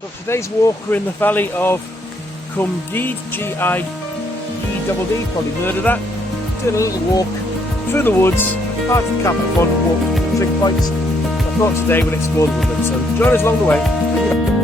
So today's walk we're in the valley of Giedd, Giedd, probably heard of that. Doing a little walk through the woods, part of the Cap of Fun, walk to the trigpoints. I thought today we'd explore the woodland, so join us along the way.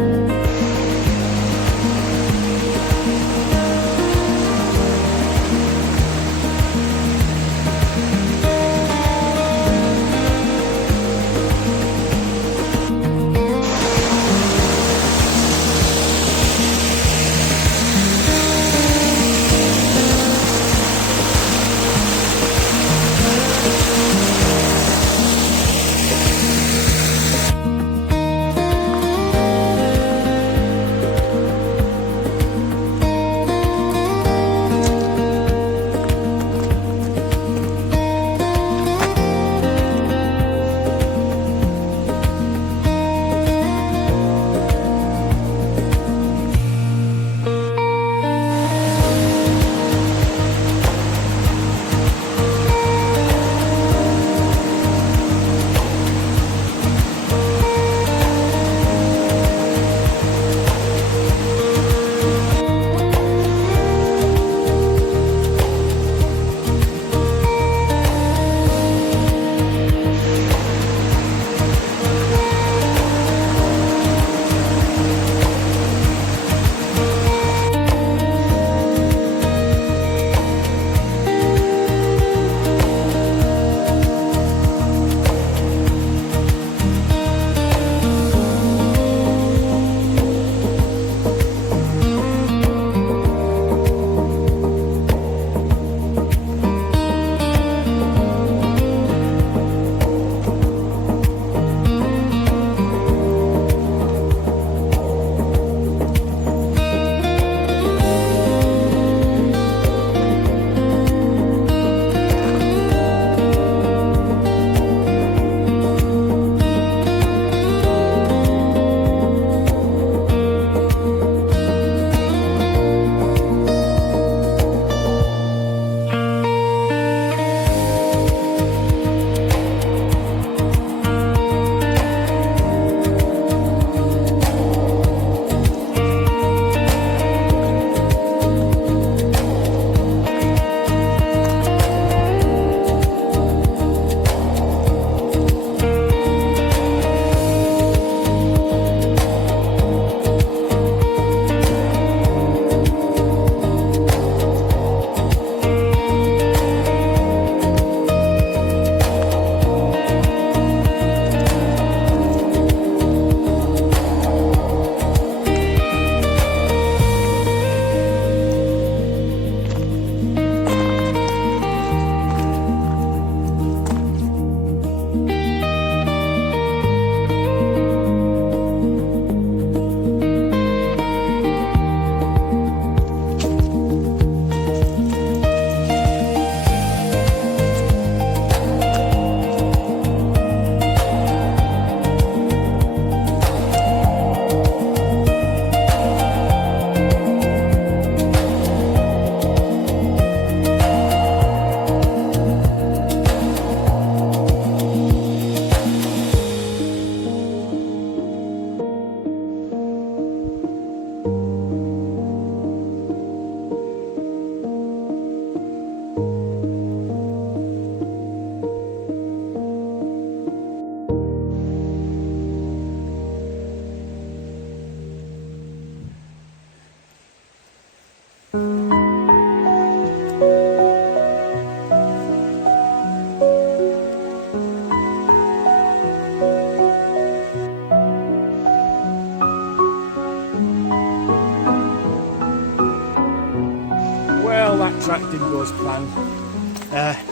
Well, that track didn't go as planned.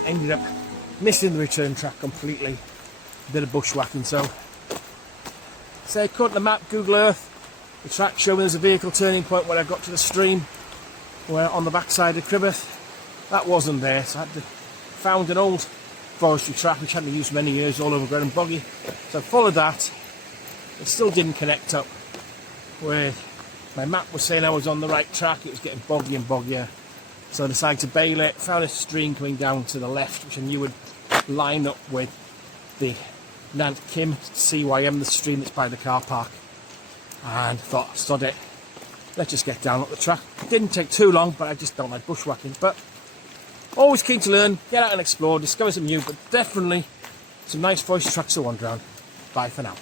Ended up missing the return track completely. A bit of bushwhacking, so according to the map, Google Earth, the track showing there's a vehicle turning point when I got to the stream, where on the backside of Cribeth. That wasn't there, so I had to found an old forestry track which I hadn't used for many years, all overgrown and boggy. So I followed that. It still didn't connect up where my map was saying I was on the right track. It was getting boggy and boggier. So I decided to bail it, found a stream coming down to the left, which I knew would line up with the Nant Kim CYM, the stream that's by the car park. and thought, sod it, let's just get down up the track. It didn't take too long, but I just don't like bushwhacking. But always keen to learn, get out and explore, discover something new, but definitely some nice forest tracks to wander around. Bye for now.